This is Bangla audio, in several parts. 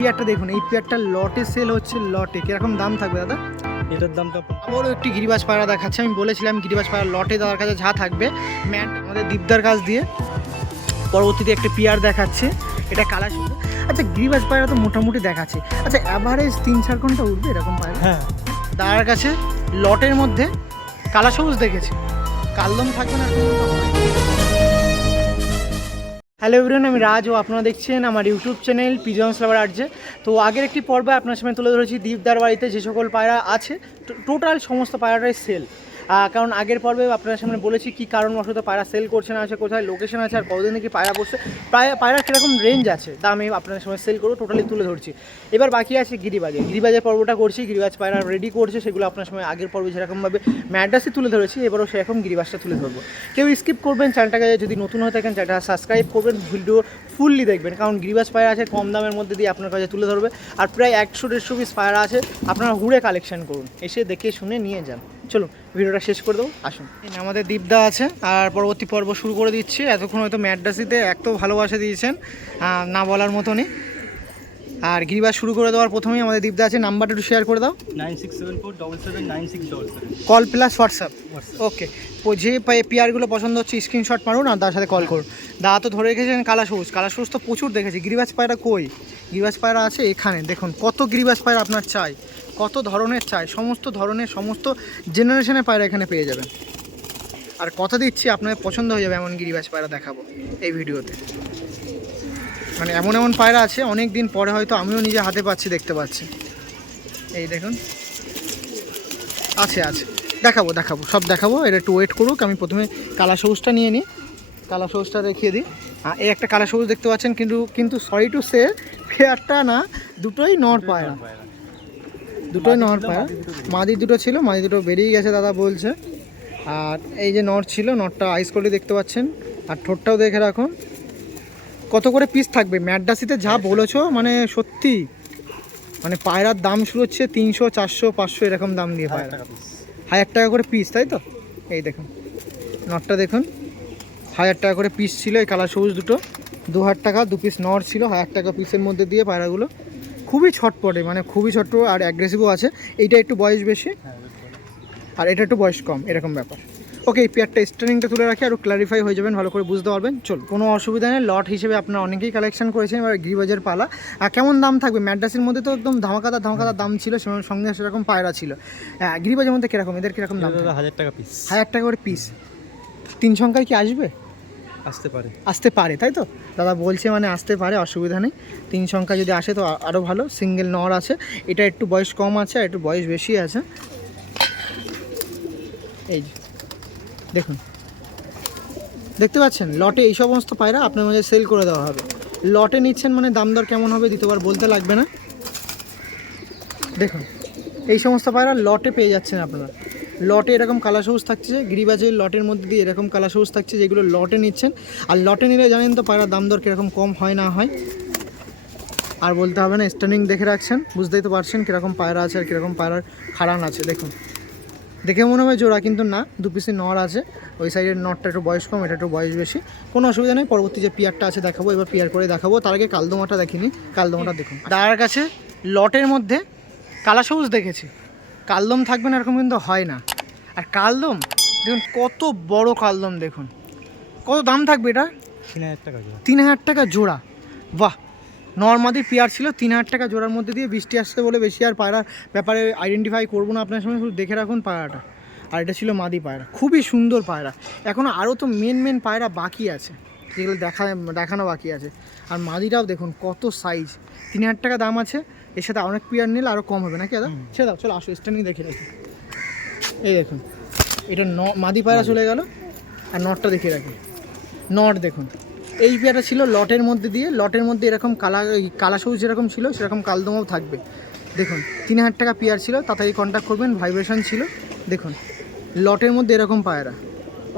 পেয়ারটা দেখুন এই পেয়ারটা লটে সেল হচ্ছে লটে। কীরকম দাম থাকবে দাদা? এটার দামটা আবারও একটি গিরিবাজ পায়রা দেখাচ্ছে। আমি বলেছিলাম গিরিবাজ পায়রা লটে দাদার কাছে যা থাকবে। ম্যাট আমাদের দীপদার কাছ দিয়ে। পরবর্তীতে একটা পিয়ার দেখাচ্ছে। এটা কালার শুধু আচ্ছা গিরিবাজ পায়রা তো মোটামুটি দেখাচ্ছে। আচ্ছা অ্যাভারেজ তিন চার ঘণ্টা উঠবে এরকম পায়রা হ্যাঁ। দাদার কাছে লটের মধ্যে কালা সবুজ দেখেছি। কালদম থাকবে না হ্যালো এভরিওয়ান আমি রাজ ও আপনারা দেখছেন আমার ইউটিউব চ্যানেল পিজন্স লাভার আর্টে তো আগের একটি পর্বে আপনার সামনে তুলে ধরেছি দীপদার বাড়িতে যে সকল পায়রা আছে টোটাল সমস্ত পায়রাটাই সেল কারণ আগের পর্বে আপনার সামনে বলেছি কী কারণবশত পায়রা সেল করছে না আছে, কোথায় লোকেশন আছে আর কতদিন কি পায়রা প্রায় পায়রা কীরকম রেঞ্জ আছে, তা আমি আপনাদের সামনে সেল করব টোটালি তুলে ধরছি। এবার বাকি আছে গিরিবাজে। গিরিবাজের পর্বটা করছি, গিরিবাজ পায়রা রেডি করছে, সেগুলো আপনার সময় আগের পর্বে যেরকমভাবে ম্যাডাসই তুলে ধরেছি, এবারও সেরকম গিরিবাজটা তুলে ধরবো। কেউ স্কিপ করবেন চ্যানেলটাকে যদি নতুন হয়ে থাকেন চ্যানেলটা সাবস্ক্রাইব করবেন, ভিডিও ফুললি দেখবেন, কারণ গিরিবাজ পায়রা আছে কম দামের মধ্যে দিয়ে আপনার কাছে তুলে ধরবে, আর প্রায় একশো দেড়শো পিস পায়রা আছে, আপনারা হুড়ে কালেকশন করুন, এসে দেখে শুনে নিয়ে যান। চলুন ভিডিওটা শেষ করে দেবো আসুন। আমাদের দীপদা আছে আর পরবর্তী পর্ব শুরু করে দিচ্ছি। এতক্ষণ হয়তো ম্যাড্রাসিতে এত ভালোবাসা দিয়েছেন না বলার মতনই। আর গিরিবাজ শুরু করে দেওয়ার প্রথমেই আমাদের দীপদা আছে নাম্বারটা একটু শেয়ার করে দাও। Call plus WhatsApp. ওকে যে পেয়ারগুলো পছন্দ হচ্ছে স্ক্রিনশট মারুন আর তার সাথে কল করুন। দাদা তো ধরে রেখেছেন কালা সবুজ কালা সবুজ তো প্রচুর দেখেছি। গিরিবাজ পায়রা কই? গিরিবাজ পায়রা আছে এখানে। দেখুন কত গিরিবাজ পায়রা আপনার চাই। কত ধরনের চাই? সমস্ত ধরনের, সমস্ত জেনারেশনের পায়রা এখানে পেয়ে যাবেন। আর কথা দিচ্ছি, আপনাদের পছন্দ হয়ে যাবে এমন গিরিবাজ পায়রা দেখাবো এই ভিডিওতে। মানে এমন এমন পায়রা আছে অনেক দিন পরে হয়তো আমিও নিজে হাতে পাচ্ছি, দেখতে পাচ্ছি। এই দেখুন। আছে আছে। দেখাবো দেখাবো, সব দেখাবো। এটা একটু ওয়েট করুক, আমি প্রথমে কালা সবুজটা নিয়ে নিই। কালা সবুজটা দেখিয়ে দিই। এই একটা কালা সবুজ দেখতে পাচ্ছেন, কিন্তু কিন্তু সরি টু সে ফেয়ারটা না, দুটোই নর পায়রা। দুটোই নর পায়রা মাদি দুটো ছিল মাদি দুটো বেরিয়ে গেছে দাদা বলছে। আর এই যে নর ছিল নরটা আইস কোয়ালিটি দেখতে পাচ্ছেন। আর ঠোঁটটাও দেখে রাখুন। কত করে পিস থাকবে? ম্যাডাসিতে যা বলেছ মানে সত্যি। মানে পায়রার দাম শুরু হচ্ছে তিনশো চারশো পাঁচশো এরকম দাম দিয়ে পায়রা। হাজার টাকা করে পিস তাই তো? এই দেখুন নটটা দেখুন। হাজার টাকা করে পিস ছিল এই কালার সবুজ দুটো। দু হাজার টাকা দু পিস নট ছিল হাজার টাকা পিসের মধ্যে দিয়ে পায়রাগুলো খুবই ছটপটে মানে খুবই ছট আর অ্যাগ্রেসিভও আছে। এইটা একটু বয়স বেশি। আর এটা একটু বয়স কম এরকম ব্যাপার। ওকে এই পেয়ারটা স্টার্নিংটা তুলে রাখি আরও ক্লারিফাই হয়ে যাবেন ভালো করে বুঝতে পারবেন। চল কোনো অসুবিধা নেই লট হিসেবে আপনারা অনেকেই কালেকশন করেছেন এবার গিরিবাজের পালা। আর কেমন দাম থাকবে? ম্যাড্রাসের মধ্যে তো একদম ধামাকাদার ধামাকাদার দাম ছিল সঙ্গে সেরকম পায়রা ছিল। হ্যাঁ গিরিবাজের মধ্যে কীরকম? এদের কীরকম দাম? হাজার টাকা পিস হাজার টাকা করে পিস তিন সংখ্যায় কি আসবে? আসতে পারে। আসতে পারে, তাই তো? দাদা বলছে মানে আসতে পারে, অসুবিধা নেই। তিন সংখ্যা যদি আসে তো আরও ভালো। সিঙ্গেল নর আছে। এটা একটু বয়স কম আছে, আর একটু বয়স বেশি আছে। এই দেখুন। দেখতে পাচ্ছেন? লটে এই সমস্ত পায়রা আপনার মাঝে সেল করে দেওয়া হবে। লটে নিচ্ছেন মানে দাম দর কেমন হবে দ্বিতীয়বার বলতে লাগবে না। দেখুন, এই সমস্ত পায়রা লটে পেয়ে যাচ্ছেন আপনারা। লটে এরকম কালা সবুজ থাকছে, গিরিবাজের লটের মধ্যে দিয়ে এরকম কালা সবুজ থাকছে, যেগুলো লটে নিচ্ছেন। আর লটে নিলে জানেন তো পায়রার দাম দর কীরকম কম হয় না হয়। আর বলতে হবে না স্টার্নিং দেখে রাখছেন, বুঝতেই তো পারছেন কীরকম পায়রা আছে আর কীরকম পায়রার খাড়ান আছে, দেখুন। দেখে মনে হয় জোড়া, কিন্তু না, দু পিসের নর আছে। ওই সাইডের নটটা একটু বয়স কম, এটা একটু বয়স বেশি। কোনো অসুবিধা নেই, পরবর্তী যে পিয়ারটা আছে দেখাবো, এবার পিয়ার করে দেখাবো। তার আগে কালদোমাটা দেখিনি, কালদোমাটা দেখুন। দাদার কাছে লটের মধ্যে কালা সবুজ দেখেছি। কালদম থাকবে না, এরকম কিন্তু হয় না। আর কালদম দেখুন কত বড় কালদম দেখুন। কত দাম থাকবে এটা? তিন হাজার টাকা জোড়া। তিন হাজার টাকা জোড়া। বাহ! নর্মাদি পেয়ার ছিল তিন হাজার টাকা জোড়ার মধ্যে দিয়ে বৃষ্টি আসছে বলে বেশি আর পায়রার ব্যাপারে আইডেন্টিফাই করব না। আপনার সঙ্গে শুধু দেখে রাখুন পায়রাটা। আর এটা ছিল মাদি পায়রা। খুবই সুন্দর পায়রা। এখনও আরও তো মেন মেন পায়রা বাকি আছে। যেগুলো দেখা দেখানো বাকি আছে। আর মাদিটাও দেখুন কত সাইজ তিন হাজার টাকা দাম আছে। এর সাথে অনেক পেয়ার নিলে আরও কম হবে। নাকি দাদা? সে দাও চলো আসো স্ট্যান্ডিং দেখে রাখি। এই দেখুন এটা ন মাদি পায়রা চলে গেল। আর নটটা দেখে রাখি। নট দেখুন এই পেয়ারটা ছিল লটের মধ্যে দিয়ে লটের মধ্যে এরকম কালা এই কালা সবুজ যেরকম ছিল সেরকম কালদমাও থাকবে। দেখুন তিন হাজার টাকা পেয়ার ছিল তাড়াতাড়ি কন্ট্যাক্ট করবেন ভাইব্রেশন ছিল। দেখুন লটের মধ্যে এরকম পায়রা।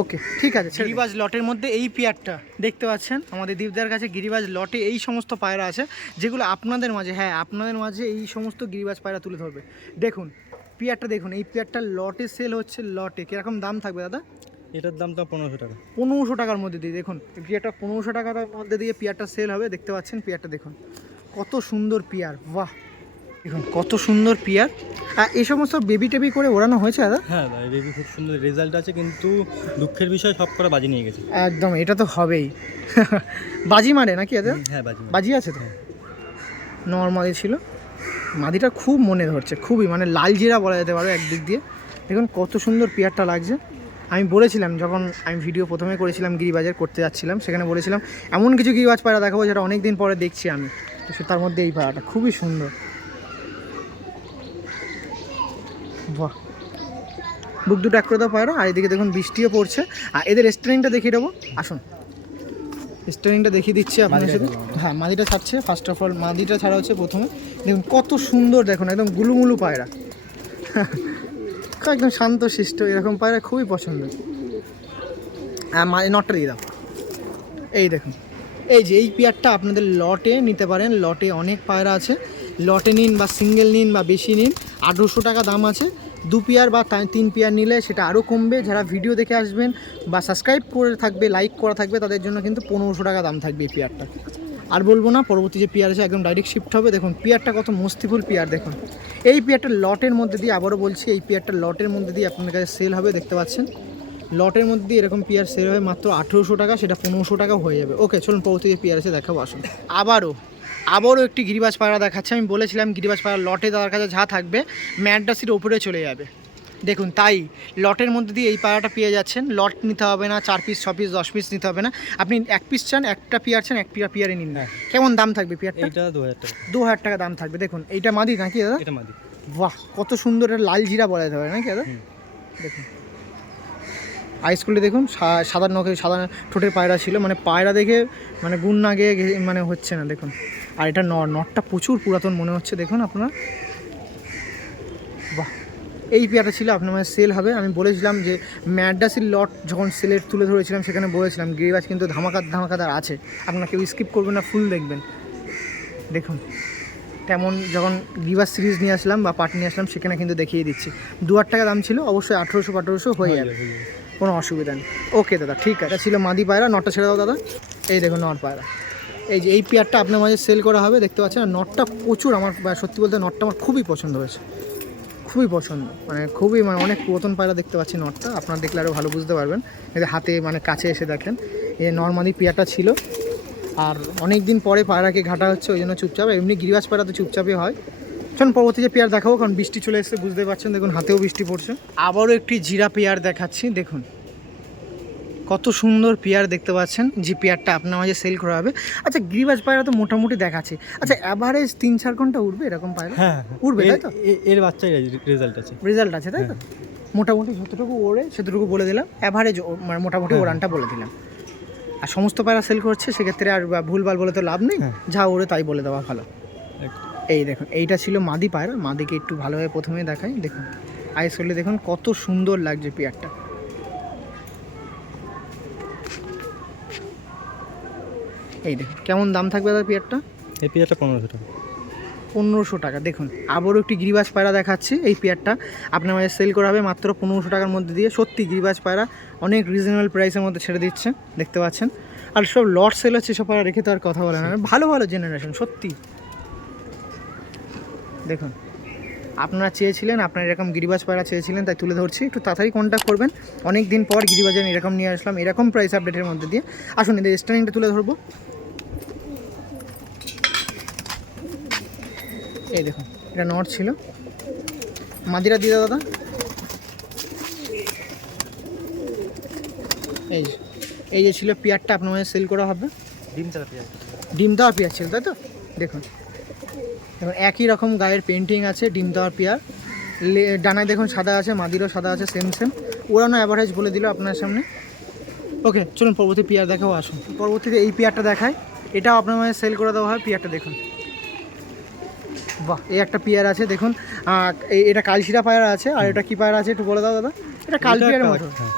ওকে ঠিক আছে গিরিবাজ লটের মধ্যে এই পেয়ারটা দেখতে পাচ্ছেন। আমাদের দীপদার কাছে গিরিবাজ লটে এই সমস্ত পায়রা আছে যেগুলো আপনাদের মাঝে হ্যাঁ আপনাদের মাঝে এই সমস্ত গিরিবাজ পায়রা তুলে ধরবে। দেখুন পেয়ারটা দেখুন এই পেয়ারটা লটে সেল হচ্ছে লটে। কীরকম দাম থাকবে দাদা? এটার দামটা পনেরোশো টাকা। পনেরোশো টাকার মধ্যে দিয়ে দেখুন পিয়ারটা পনেরোশো টাকার মধ্যে দিয়ে পিয়ারটা সেল হবে দেখতে পাচ্ছেন পিয়ারটা দেখুন। কত সুন্দর পিয়ার বাহ! দেখুন কত সুন্দর পিয়ার। আর এই সমস্ত বেবি টেবি করে ওড়ানো হয়েছে দাদা? হ্যাঁ দাদা বেবি খুব সুন্দর। রেজাল্ট আছে কিন্তু দুঃখের বিষয় সব করা বাজি নিয়ে গেছে। একদম এটা তো হবেই। বাজি মারে নাকি দাদা হ্যাঁ বাজি বাজি আছে তো? নর্মালি ছিল? মাদিটা খুব মনে ধরছে, খুবই মানে লাল জিরা বলা যেতে পারে একদিক দিয়ে। দেখুন কত সুন্দর পেয়ারটা লাগছে। আমি বলেছিলাম, যখন আমি ভিডিও প্রথমে করেছিলাম গিরিবাজার করতে যাচ্ছিলাম, সেখানে বলেছিলাম, এমন কিছু গিরিবাজ পায়রা দেখাবো যেটা অনেক দিন পরে দেখছি আমি। তো তার মধ্যে এই পায়রাটা খুবই সুন্দর। বাহ। বুক দুটো এক করে দাও পায়রা, আর এদিকে দেখুন বৃষ্টিও পড়ছে। আর এদের স্ট্রেনিংটা দেখিয়ে দেবো। আসুন। স্টারিংটা দেখিয়ে দিচ্ছি আপনার মাদিটা সাথে। হ্যাঁ মাদিটা ছাড়ছে। ফার্স্ট অফ অল মাদিটা ছাড়া হচ্ছে প্রথমে। দেখুন কত সুন্দর দেখুন একদম গুলুমুলু পায়রা। একদম শান্ত শিষ্ট এরকম পায়রা খুবই পছন্দ। হ্যাঁ মা নটটা দিয়ে দাও। এই দেখুন। এই যে এই পেয়ারটা আপনাদের লটে নিতে পারেন। লটে অনেক পায়রা আছে। লটে নিন বা সিঙ্গেল নিন বা বেশি নিন। আঠেরোশো টাকা দাম আছে। দু পেয়ার বা তিন পেয়ার নিলে সেটা আরও কমবে। যারা ভিডিও দেখে আসবেন বা সাবস্ক্রাইব করে থাকবে লাইক করা থাকবে, তাদের জন্য কিন্তু পনেরোশো টাকা দাম থাকবে এই পেয়ারটা। আর বলব না, পরবর্তী যে পেয়ার আছে, একদম ডাইরেক্ট শিফট হবে। দেখুন, পেয়ারটা কত মস্তিফুল পেয়ার, দেখুন। এই পেয়ারটা লটের মধ্যে দিয়ে আবারও বলছি, এই পেয়ারটা লটের মধ্যে দিয়ে আপনাদের কাছে সেল হবে, দেখতে পাচ্ছেন। লটের মধ্যে এরকম পেয়ার সেল হবে মাত্র আঠেরোশো টাকা, সেটা পনেরোশো টাকা হয়ে যাবে। ওকে চলুন পরবর্তী যে পেয়ার আছে, দেখাবো, আসুন। আবারও আবারও একটি গিরিবাজ পায়রা দেখাচ্ছে। আমি বলেছিলাম গিরিবাজ পায়রা লটে তার কাছে যা থাকবে ম্যাডাসির ওপরে চলে যাবে। দেখুন তাই লটের মধ্যে দিয়ে এই পায়রাটা পেয়ে যাচ্ছেন। লট নিতে হবে না চার পিস ছ পিস দশ পিস নিতে হবে না। আপনি এক পিস চান একটা পিয়ার চান এক পিয়ার পিয়ারে নিন না। কেমন দাম থাকবে পিয়ারটা এইটা দু হাজার টাকা। দু হাজার টাকা দাম থাকবে। দেখুন এইটা মাদি নাকি দাদা? এটা মাদি। বাহ কত সুন্দর এটা লাল জিরা বলা যেতে পারে নাকি দাদা? দেখুন। হাই স্কুলে দেখুন সাদা নখে সাদা ঠোঁটের পায়রা ছিল। মানে পায়রা দেখে মানে গুণ না গিয়ে মানে হচ্ছে না দেখুন। আর এটা নটটা প্রচুর পুরাতন মনে হচ্ছে দেখুন আপনার। বাহ এই পেয়ারটা ছিল আপনার মানে সেল হবে। আমি বলেছিলাম যে ম্যাডাসির লট যখন সেলের তুলে ধরেছিলাম সেখানে বলেছিলাম গিরিবাজ কিন্তু ধামাকার ধামাকাদার আছে। আপনারা কেউ স্কিপ করবেন না ফুল দেখবেন। দেখুন তেমন যখন রিভার সিরিজ নিয়ে আসলাম বা পার্ট নিয়ে আসলাম সেখানে কিন্তু দেখিয়ে দিচ্ছি। দু হাজার টাকা দাম ছিল অবশ্যই আঠেরোশো আঠেরোশো হয়ে যাবে। কোনো অসুবিধা নেই। ওকে দাদা ঠিক আছে। ছিল মাদি পায়রা নটটা ছেড়ে দাও দাদা। এই দেখুন নট পায়রা। এই যে এই পেয়ারটা আপনার মাঝে সেল করা হবে, দেখতে পাচ্ছেন? আর নটটা প্রচুর আমার সত্যি বলতে নটটা আমার খুবই পছন্দ হয়েছে। খুবই পছন্দ মানে খুবই মানে অনেক পুরাতন পায়রা দেখতে পাচ্ছি নটটা আপনারা দেখলে আরও ভালো বুঝতে পারবেন। এদের হাতে মানে কাছে এসে দেখেন, এই নর্মালি পেয়ারটা ছিল। আর অনেক দিন পরে পায়রাকে ঘাটা হচ্ছে, ওই জন্য চুপচাপ। এমনি গিরিবাজ পায়রা তো চুপচাপই হয়। চলুন, পরবর্তী যে পেয়ার দেখাবো, কারণ বৃষ্টি চলে এসেছে, বুঝতে পারছেন, দেখুন, হাতেও বৃষ্টি পড়ছে। আবারও একটি জিরা পেয়ার দেখাচ্ছি, দেখুন। কত সুন্দর পেয়ার দেখতে পাচ্ছেন। যে পেয়ারটা আপনার মাঝে সেল করা হবে। আচ্ছা গিরিবাজ পায়রা তো মোটামুটি দেখাচ্ছে। আচ্ছা অ্যাভারেজ তিন চার ঘণ্টা উঠবে এরকম পায়রা? হ্যাঁ উঠবে, তাই তো? এর বাচ্চাই রেজাল্ট আছে। রেজাল্ট আছে তাই তো? মোটামুটি যতটুকু ওড়ে সেতটুকু বলে দিলাম। অ্যাভারেজ মানে মোটামুটি হ্যাঁ। ওড়ানটা বলে দিলাম। আর সমস্ত পায়রা সেল করছে সেক্ষেত্রে আর ভুলভাল বলে তো লাভ নেই। হ্যাঁ। যা ওড়ে তাই বলে দেওয়া ভালো। এই দেখুন এইটা ছিল মাদি পায়রা। মাদিকে একটু ভালোভাবে প্রথমে দেখাই। দেখুন আইস করলে দেখুন কত সুন্দর লাগছে পেয়ারটা। এই দেখুন কেমন দাম থাকবে দাদা পেয়ারটা? এই পেয়ারটা পনেরোশো টাকা। পনেরোশো টাকা দেখুন আবারও একটি গিরিবাজ পায়রা দেখাচ্ছি এই পেয়ারটা। আপনার মাঝে সেল করা হবে মাত্র পনেরোশো টাকার মধ্যে দিয়ে সত্যি গিরিবাজ পায়রা অনেক রিজনেবল প্রাইসের মধ্যে ছেড়ে দিচ্ছে দেখতে পাচ্ছেন। আর সব লট সেল হচ্ছে সব পায়রা রেখে তো আর কথা বলে না। ভালো ভালো জেনারেশন সত্যি। দেখুন আপনারা চেয়েছিলেন আপনারা এরকম গিরিবাজ পায়রা চেয়েছিলেন তাই তুলে ধরছি। একটু তাড়াতাড়ি কন্ট্যাক্ট করবেন। অনেক দিন পর গিরিবাজার এরকম নিয়ে আসলাম এরকম প্রাইস আপডেটের মধ্যে দিয়ে। আসুন এদের স্ট্যান্ডিংটা তুলে ধরবো। এই দেখুন এটা নট ছিল। মাদিরা দিয়ে দাও দাদা। এই যে এই যে ছিল পেয়ারটা আপনার মাঝে সেল করা হবে। ডিম চালা পেয়ার। ডিম দেওয়ার পেয়ার ছিল তাই তো? দেখুন। দেখুন একই রকম গায়ের পেন্টিং আছে ডিম দেওয়ার পেয়ার। লে- ডানায় দেখুন সাদা আছে মাদিরও সাদা আছে সেম সেম ওরানো অ্যাভারেজ বলে দিল আপনার সামনে। ওকে চলুন পরবর্তী পেয়ার দেখাও আসুন। পরবর্তীতে এই পেয়ারটা দেখায় এটাও আপনার মাঝে সেল করে দেওয়া হয় পেয়ারটা দেখুন। বাহ এই একটা পেয়ার আছে দেখুন। এই- এটা কালশিরা পায়রা আছে আর এটা কি পায়রা আছে একটু বলে দাও দাদা? এটা কাল পেয়ারের মতো। হ্যাঁ,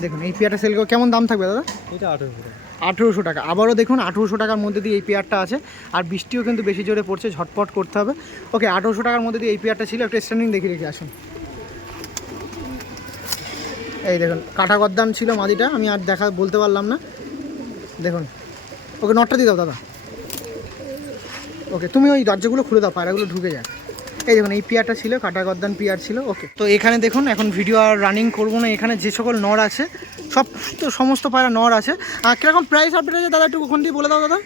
দেখুন এই পেয়ারটা সেল করে কেমন দাম থাকবে দাদা? এটা আঠেরোশো টাকা। আঠেরোশো টাকা। আবারও দেখুন আঠেরোশো টাকার মধ্যে দিয়ে এই পেয়ারটা আছে আর বৃষ্টিও কিন্তু বেশি জোরে পড়ছে ঝটপট করতে হবে। ওকে আঠেরোশো টাকার মধ্যে দিয়ে এই পেয়ারটা ছিল একটা স্ট্যান্ডিং দেখে রেখে আসুন। এই দেখুন কাটা গদ্দান ছিল মাদিটা আমি আর দেখা বলতে পারলাম না। দেখুন। ওকে নটটা দিয়ে দাও দাদা। ওকে তুমি ওই দরজাগুলো খুলে দাও, পায়রাগুলো ঢুকে যায়। এই দেখুন, এই পিয়ারটা ছিল কাটা গদ্দান পিয়ার ছিল ওকে তো এখানে দেখুন, এখন ভিডিও আর রানিং করব না, এখানে যে সকল নর আছে, সব তো সমস্ত পায়রা নর আছে। আর কীরকম প্রাইস আপডেট আছে, দাদা, একটু ওখান দিয়ে বলে দাও, দাদা।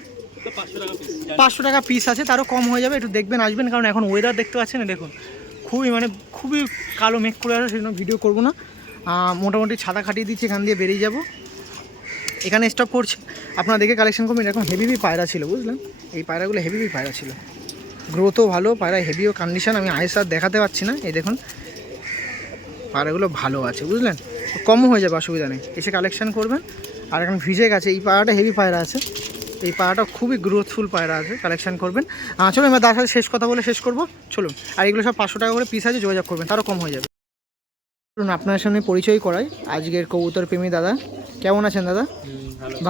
পাঁচশো টাকা পিস আছে, তারও কম হয়ে যাবে, একটু দেখবেন, আসবেন, কারণ এখন ওয়েদার দেখতে পাচ্ছেন না দেখুন। খুবই মানে খুবই কালো মেঘ করে আছে, সেজন্য ভিডিও করব না। মোটামুটি ছাতা খাটিয়ে দিচ্ছি, এখান দিয়ে বেরিয়ে যাব। এখানে স্টপ করছে। আপনারা দেখে কালেকশন করবেন, এরকম হেভি পায়রা ছিল, বুঝলেন? এই পায়রাগুলো হেভি পায়রা ছিল। গ্রোথও ভালো পায়রা হেভিও কন্ডিশন আমি আয়েস আর দেখাতে পারছি না। এই দেখুন, পায়রাগুলো ভালো আছে, বুঝলেন? কমও হয়ে যাবে, অসুবিধা নেই। এসে কালেকশন করবেন, আর এখন ভিজে গেছে। এই পায়রাটা হেভি পায়রা আছে। এই পায়রাটা খুবই গ্রোথফুল পায়রা আছে কালেকশন করবেন। চলুন, এবার তার সাথে শেষ কথা বলে শেষ করব। চলুন, আর এগুলো সব পাঁচশো টাকা করে পিস আছে, যোগাযোগ করবেন, তারও কম হয়ে যাবে। আপনার সামনে পরিচয় করাই। আজকের কবুতর প্রেমী দাদা। কেমন আছেন দাদা? ভালো।